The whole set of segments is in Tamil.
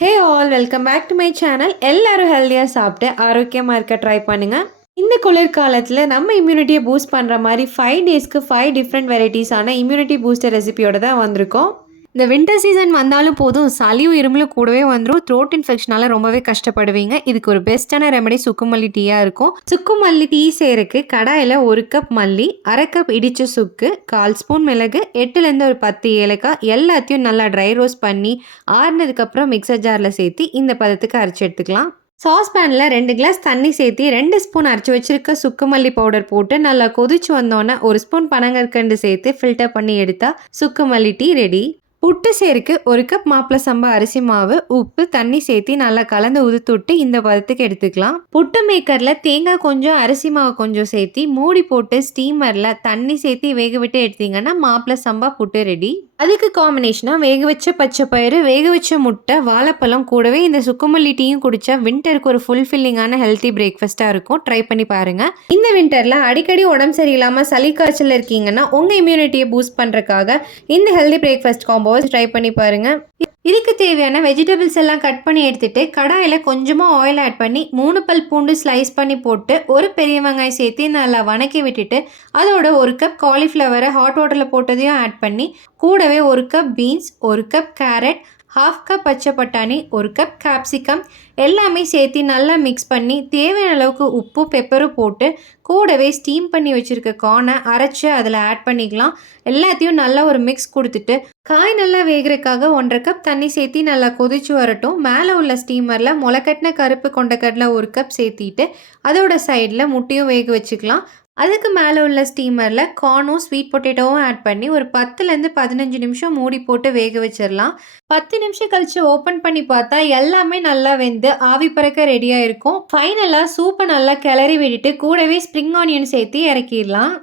Hey all welcome back to my channel எல்லாரும் ஹெல்த்தியாக சாப்பிட்டு ஆரோக்கியமாக இருக்க ட்ரை பண்ணுங்கள் இந்த குளிர்காலத்தில் நம்ம இம்யூனிட்டியை பூஸ்ட் பண்ணுற மாதிரி ஃபைவ் டேஸ்க்கு ஃபைவ் டிஃப்ரெண்ட் வெரைட்டிஸான இம்யூனிட்டி பூஸ்டர் ரெசிபியோட தான் வந்திருக்கோம். இந்த வின்டர் சீசன் வந்தாலும் போதும் சளியும் இருமலும் கூடவே வந்துடும் த்ரோட் இன்ஃபெக்ஷனால ரொம்பவே கஷ்டப்படுவீங்க. இதுக்கு ஒரு பெஸ்ட்டான ரெமடி சுக்குமல்லி டீயாக இருக்கும். சுக்குமல்லி டீ செய்யறதுக்கு கடாயில் ஒரு கப் மல்லி அரை கப் இடிச்ச சுக்கு கால் ஸ்பூன் மிளகு எட்டுலேருந்து ஒரு பத்து ஏலக்காய் எல்லாத்தையும் நல்லா ட்ரை ரோஸ்ட் பண்ணி ஆறுனதுக்கப்புறம் மிக்சர் ஜாரில் சேர்த்து இந்த பதத்துக்கு அரைச்சி எடுத்துக்கலாம். சாஸ்பேனில் ரெண்டு கிளாஸ் தண்ணி சேர்த்து ரெண்டு ஸ்பூன் அரைச்சி வச்சிருக்க சுக்குமல்லி பவுடர் போட்டு நல்லா கொதிச்சு வந்தோன்னே ஒரு ஸ்பூன் பனங்கற்கண்டு சேர்த்து ஃபில்டர் பண்ணி எடுத்தால் சுக்குமல்லி டீ ரெடி புட்டு சேருக்கு ஒரு கப் மாப்பிள சம்பா அரிசி மாவு உப்பு தண்ணி சேர்த்து நல்லா கலந்து உதுத்துட்டு இந்த பதத்துக்கு எடுத்துக்கலாம். புட்டு மேக்கரில் தேங்காய் கொஞ்சம் அரிசி மாவு கொஞ்சம் சேர்த்து மூடி போட்டு ஸ்டீமரில் தண்ணி சேர்த்து வேக விட்டு எடுத்தீங்கன்னா மாப்பிள சம்பா புட்டு ரெடி அதுக்கு காம்பினேஷனாக வேக வச்ச பச்சை பயிறு வேக வச்ச முட்டை வாழைப்பழம் கூடவே இந்த சுக்குமல்லி டீயும் குடித்தா வின்டருக்கு ஒரு ஃபுல் ஃபில்லிங்கான ஹெல்த்தி பிரேக்ஃபாஸ்ட்டாக இருக்கும். ட்ரை பண்ணி பாருங்கள் இந்த வின்டரில் அடிக்கடி உடம்பு சரியில்லாமல் சளி காய்ச்சல் இருக்கீங்கன்னா உங்கள் இம்யூனிட்டியை பூஸ்ட் பண்ணுறக்காக இந்த ஹெல்தி பிரேக்ஃபாஸ்ட் காம்போவை ட்ரை பண்ணி பாருங்கள் இதுக்கு தேவையான வெஜிடபிள்ஸ் எல்லாம் கட் பண்ணி எடுத்துட்டு கடாயில் கொஞ்சமாக ஆயில் ஆட் பண்ணி மூணு பல் பூண்டு ஸ்லைஸ் பண்ணி போட்டு ஒரு பெரிய வெங்காயம் சேர்த்து நல்லா வணக்கி விட்டுட்டு அதோட ஒரு கப் காலிஃப்ளவரை ஹாட் வாட்டரில் போட்டதையும் ஆட் பண்ணி கூடவே ஒரு கப் பீன்ஸ் ஒரு கப் கேரட் ஹாஃப் கப் பச்சை பட்டாணி ஒரு கப் கேப்சிகம் எல்லாமே சேர்த்து நல்லா மிக்ஸ் பண்ணி தேவையான அளவுக்கு உப்பு பெப்பரும் போட்டு கூடவே ஸ்டீம் பண்ணி வச்சுருக்க கார்னை அரைச்சி அதில் ஆட் பண்ணிக்கலாம். எல்லாத்தையும் நல்லா ஒரு மிக்ஸ் கொடுத்துட்டு காய் நல்லா வேகிறதுக்காக ஒன்றரை கப் தண்ணி சேர்த்தி நல்லா கொதிச்சு வரட்டும். மேலே உள்ள ஸ்டீமரில் முளைக்கட்டின கருப்பு கொண்டக்கடலை ஒரு கப் சேர்த்திட்டு அதோட சைடில் முட்டையும் வேக வச்சுக்கலாம். அதுக்கு மேலே உள்ள ஸ்டீமரில் கார்னும் ஸ்வீட் பொட்டேட்டோவும் ஆட் பண்ணி ஒரு பத்துலேருந்து பதினஞ்சு நிமிஷம் மூடி போட்டு வேக வச்சிடலாம் பத்து நிமிஷம் கழித்து ஓப்பன் பண்ணி பார்த்தா எல்லாமே நல்லா வெந்து ஆவி பறக்க ரெடியாக இருக்கும். ஃபைனலாக சூப்பை நல்லா கிளறி விட்டுட்டு கூடவே ஸ்ப்ரிங் ஆனியன் சேர்த்து இறக்கிடலாம்.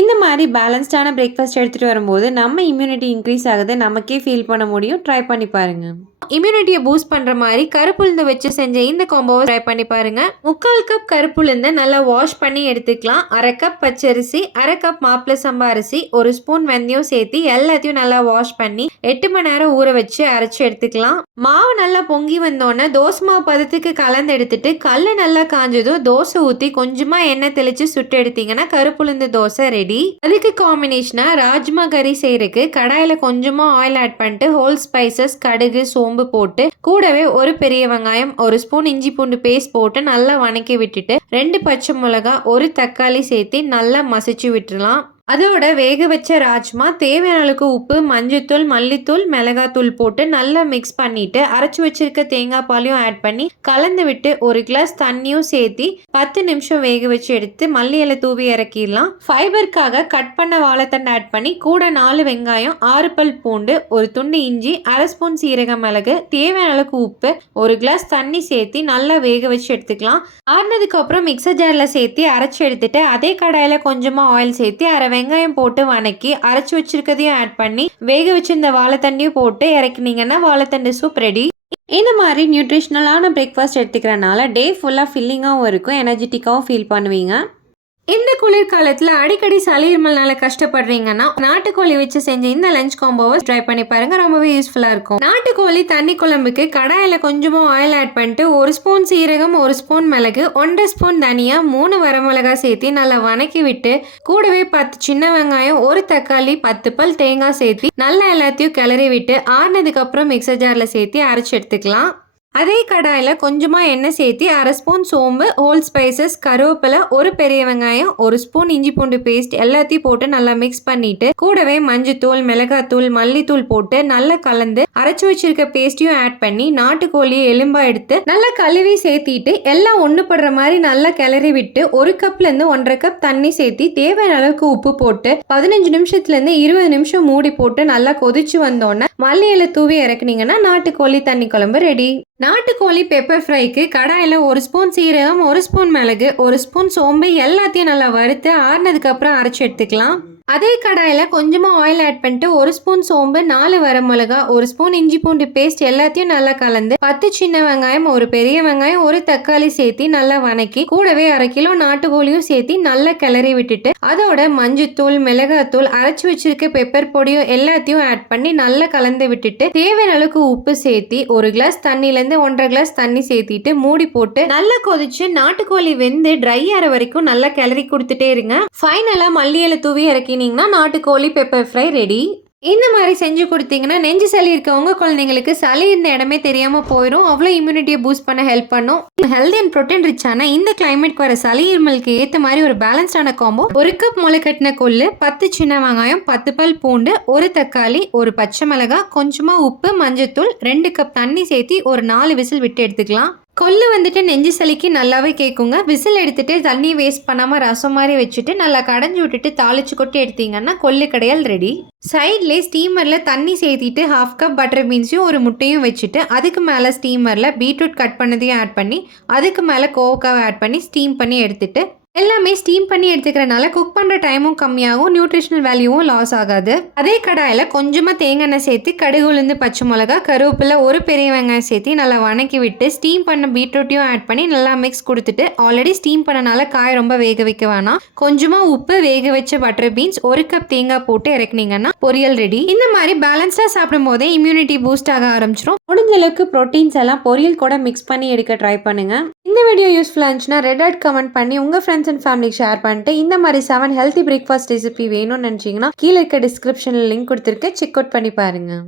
இந்த மாதிரி பேலன்ஸ்டான பிரேக்ஃபாஸ்ட் எடுத்துகிட்டு வரும்போது நம்ம இம்யூனிட்டி இன்க்ரீஸ் ஆகுது நமக்கே ஃபீல் பண்ண முடியும். ட்ரை பண்ணி பாருங்கள் இம்யூனிட்டியை பூஸ்ட் பண்ணுற மாதிரி கருப்புளுந்து வச்சு செஞ்ச இந்த காம்போவை ட்ரை பண்ணி பாருங்கள் முக்கால் கப் கருப்புளுந்தை நல்லா வாஷ் பண்ணி எடுத்துக்கலாம். அரை கப் பச்சரிசி அரை கப் மாப்பிள சம்பா அரிசி ஒரு ஸ்பூன் வெந்தயம் சேர்த்து எல்லாத்தையும் நல்லா வாஷ் பண்ணி எட்டு மணி நேரம் ஊற வச்சு அரைச்சி எடுத்துக்கலாம். மாவு நல்லா பொங்கி வந்தோடனே தோசை மாவு பதத்துக்கு கலந்து எடுத்துட்டு கல் நல்லா காஞ்சதும் தோசை ஊற்றி கொஞ்சமாக எண்ணெய் தெளித்து சுட்டு எடுத்தீங்கன்னா கருப்புளுந்து தோசை ரெடி அதுக்கு காம்பினேஷனாக ராஜ்மா கறி செய்யறதுக்கு கடாயில் கொஞ்சமாக ஆயில் ஆட் பண்ணிட்டு ஹோல் ஸ்பைசஸ் கடுகு சோம்பு போட்டு கூடவே ஒரு பெரிய வெங்காயம் ஒரு ஸ்பூன் இஞ்சி பூண்டு பேஸ்ட் போட்டு நல்லா வணக்கி விட்டுட்டு ரெண்டு பச்சை மிளகா ஒரு தக்காளி சேர்த்து நல்லா மசிச்சு விட்டுலாம் அதோட வேக வச்ச ராஜ்மா தேவையான அளவுக்கு உப்பு மஞ்சத்தூள் மல்லித்தூள் மிளகாத்தூள் போட்டு நல்லா மிக்ஸ் பண்ணிட்டு அரைச்சி வச்சிருக்க தேங்காய் பாலையும் ஆட் பண்ணி கலந்து விட்டு ஒரு கிளாஸ் தண்ணியும் சேர்த்தி பத்து நிமிஷம் வேக வச்சு எடுத்து மல்லி இலை தூவி இறக்கிடலாம். ஃபைபருக்காக கட் பண்ண வாழைத்தண்டை ஆட் பண்ணி கூட நாலு வெங்காயம் ஆறு பல் பூண்டு ஒரு துண்டு இஞ்சி அரை ஸ்பூன் சீரக மிளகு தேவையான அளவுக்கு உப்பு ஒரு கிளாஸ் தண்ணி சேர்த்தி நல்லா வேக வச்சு எடுத்துக்கலாம். ஆறுனதுக்கு அப்புறம் மிக்சர் ஜாரில் சேர்த்து அரைச்சி எடுத்துட்டு அதே கடாயில் கொஞ்சமாக ஆயில் சேர்த்து அரை வெங்காயம் போட்டு வணக்கி அரைச்சி வச்சிருக்கதையும் ஆட் பண்ணி வேக வச்சிருந்த வாழைத்தண்டையும் போட்டு இறக்குனீங்கன்னா வாழைத்தண்டு சூப் ரெடி இந்த மாதிரி நியூட்ரிஷ்னலான பிரேக்ஃபாஸ்ட் எடுத்துக்கிறனால டே ஃபுல்லாக ஃபில்லிங்காகவும் இருக்கும் எனர்ஜெட்டிக்காகவும் ஃபீல் பண்ணுவீங்க. இந்த குளிர்காலத்தில் அடிக்கடி சளி இருமல்னால கஷ்டப்படுறீங்கன்னா நாட்டுக்கோழி வச்சு செஞ்ச இந்த லஞ்ச் காம்போவை ட்ரை பண்ணி பாருங்க ரொம்பவே யூஸ்ஃபுல்லாக இருக்கும். நாட்டுக்கோழி தண்ணி குழம்புக்கு கடாயில் கொஞ்சமாக ஆயில் ஆட் பண்ணிட்டு ஒரு ஸ்பூன் சீரகம் ஒரு ஸ்பூன் மிளகு ஒன்றரை ஸ்பூன் தனியா மூணு வரமிளகா சேர்த்து நல்லா வணக்கி விட்டு கூடவே பத்து சின்ன வெங்காயம் ஒரு தக்காளி பத்து பல் தேங்காய் சேர்த்து நல்லா எல்லாத்தையும் கிளறி விட்டு ஆறுனதுக்கப்புறம் மிக்சர் ஜாரில் சேர்த்து அரைச்சி எடுத்துக்கலாம். அதே கடாயில் கொஞ்சமாக எண்ணெய் சேர்த்து அரை ஸ்பூன் சோம்பு ஹோல் ஸ்பைசஸ் கருவேப்பிலை ஒரு பெரிய வெங்காயம் ஒரு ஸ்பூன் இஞ்சி பூண்டு பேஸ்ட் எல்லாத்தையும் போட்டு நல்லா மிக்ஸ் பண்ணிட்டு கூடவே மஞ்சத்தூள் மிளகாத்தூள் மல்லித்தூள் போட்டு நல்லா கலந்து அரைச்சி வச்சிருக்க பேஸ்ட்டையும் ஆட் பண்ணி நாட்டுக்கோழியை எலும்பா எடுத்து நல்லா கழுவி சேர்த்திட்டு எல்லாம் ஒன்று படுற மாதிரி நல்லா கிளறி விட்டு ஒரு கப்லேருந்து ஒன்றரை கப் தண்ணி சேர்த்தி தேவையான அளவுக்கு உப்பு போட்டு பதினஞ்சு நிமிஷத்துலேருந்து இருபது நிமிஷம் மூடி போட்டு நல்லா கொதிச்சு வந்தோன்னே மல்லி இலை தூவி இறக்குனீங்கன்னா நாட்டுக்கோழி தண்ணி குழம்பு ரெடி நாட்டுக்கோழி பெப்பர் ஃப்ரைக்கு கடாயில் ஒரு ஸ்பூன் சீரகம் ஒரு ஸ்பூன் மிளகு ஒரு ஸ்பூன் சோம்பு எல்லாத்தையும் நல்லா வறுத்து ஆறுனதுக்கப்புறம் அரைச்சி எடுத்துக்கலாம். அதே கடாயில் கொஞ்சமாக ஆயில் ஆட் பண்ணிட்டு ஒரு ஸ்பூன் சோம்பு நாலு வரமிளகா ஒரு ஸ்பூன் இஞ்சி பூண்டு பேஸ்ட் எல்லாத்தையும் நல்லா கலந்து பத்து சின்ன வெங்காயம் ஒரு பெரிய வெங்காயம் ஒரு தக்காளி சேர்த்து நல்லா வணக்கி கூடவே அரை கிலோ நாட்டுக்கோழியும் சேர்த்து நல்லா கிளறி விட்டுட்டு அதோட மஞ்சத்தூள் மிளகாத்தூள் அரைச்சி வச்சிருக்க பெப்பர் பொடியும் எல்லாத்தையும் ஆட் பண்ணி நல்லா கலந்து விட்டுட்டு தேவையான அளவுக்கு உப்பு சேர்த்து ஒரு கிளாஸ் தண்ணிலேருந்து ஒன்றரை கிளாஸ் தண்ணி சேர்த்திட்டு மூடி போட்டு நல்லா கொதிச்சு நாட்டுக்கோழி வெந்து ட்ரை ஆகிற வரைக்கும் நல்லா கிளறி கொடுத்துட்டே இருங்க. ஃபைனலாக மல்லியில தூவி இறக்கி கட்டினீங்கன்னா நாட்டுக்கோழி பெப்பர் ஃப்ரை ரெடி இந்த மாதிரி செஞ்சு கொடுத்தீங்கன்னா நெஞ்சு சளி இருக்கவங்க குழந்தைங்களுக்கு சளி இருந்த இடமே தெரியாமல் போயிடும் அவ்வளோ இம்யூனிட்டியை பூஸ்ட் பண்ண ஹெல்ப் பண்ணும். ஹெல்தி அண்ட் ப்ரோட்டீன் ரிச்சான இந்த கிளைமேட்க்கு வர சளி இருமலுக்கு ஏற்ற மாதிரி ஒரு பேலன்ஸ்டான காம்போ ஒரு கப் முளைக்கட்டின கொள்ளு பத்து சின்ன வெங்காயம் பத்து பல் பூண்டு ஒரு தக்காளி ஒரு பச்சை மிளகாய் கொஞ்சமாக உப்பு மஞ்சத்தூள் ரெண்டு கப் தண்ணி சேர்த்து ஒரு நாலு விசில் விட்டு எடுத்துக்கலாம். கொள்ளு வந்துட்டு நெஞ்சு சளிக்கு நல்லாவே கேட்குங்க விசில் எடுத்துட்டு தண்ணி வேஸ்ட் பண்ணாமல் ரசம் மாதிரி வச்சுட்டு நல்லா கடைஞ்சி விட்டுட்டு தாளிச்சு கொட்டி எடுத்தீங்கன்னா கொள்ளு கடையால் ரெடி சைட்லேயே ஸ்டீமரில் தண்ணி சேர்த்திட்டு ஹாஃப் கப் பட்டர் பீன்ஸையும் ஒரு முட்டையும் வச்சுட்டு அதுக்கு மேலே ஸ்டீமரில் பீட்ரூட் கட் பண்ணதையும் ஆட் பண்ணி அதுக்கு மேலே கோவக்காவை ஆட் பண்ணி ஸ்டீம் பண்ணி எடுத்துட்டு எல்லாமே ஸ்டீம் பண்ணி எடுத்துக்கிறனால குக் பண்ணுற டைமும் கம்மியாகும் நியூட்ரிஷனல் வேல்யூவும் லாஸ் ஆகாது. அதே கடாயில் கொஞ்சமாக தேங்காய் எண்ணெய் சேர்த்து கடுகு உளுந்து பச்சை மிளகா கருவேப்பிலை ஒரு பெரிய வெங்காயம் சேர்த்து நல்லா வணக்கி விட்டு ஸ்டீம் பண்ண பீட்ரூட்டையும் ஆட் பண்ணி நல்லா மிக்ஸ் கொடுத்துட்டு ஆல்ரெடி ஸ்டீம் பண்ணனால காய் ரொம்ப வேக வைக்க வேணாம். கொஞ்சமாக உப்பு வேக வச்ச பட்டர் பீன்ஸ் ஒரு கப் தேங்காய் போட்டு இறக்குனீங்கன்னா பொரியல் ரெடி இந்த மாதிரி பேலன்ஸாக சாப்பிடும் போதே இம்யூனிட்டி பூஸ்ட் ஆக ஆரம்பிச்சிடும் முடிஞ்ச அளவுக்கு ப்ரோட்டீன்ஸ் எல்லாம் பொரியல் கூட மிக்ஸ் பண்ணி எடுக்க ட்ரை பண்ணுங்கள் இந்த வீடியோ யூஸ்ஃபுல்லாக இருந்துச்சுன்னா ரெட் ஆட் கமெண்ட் பண்ணி உங்கள் ஃப்ரெண்ட்ஸ் அண்ட் ஃபேமிலிக்கு ஷேர் பண்ணிட்டு இந்த மாதிரி செவன் ஹெல்த்தி பிரேக்ஃபாஸ்ட் ரெசிபி வேணும்னு நினச்சிங்கன்னா கீழே இருக்க டிஸ்கிரிப்ஷனில் லிங்க் கொடுத்துருக்கு. செக் அவுட் பண்ணி பாருங்க.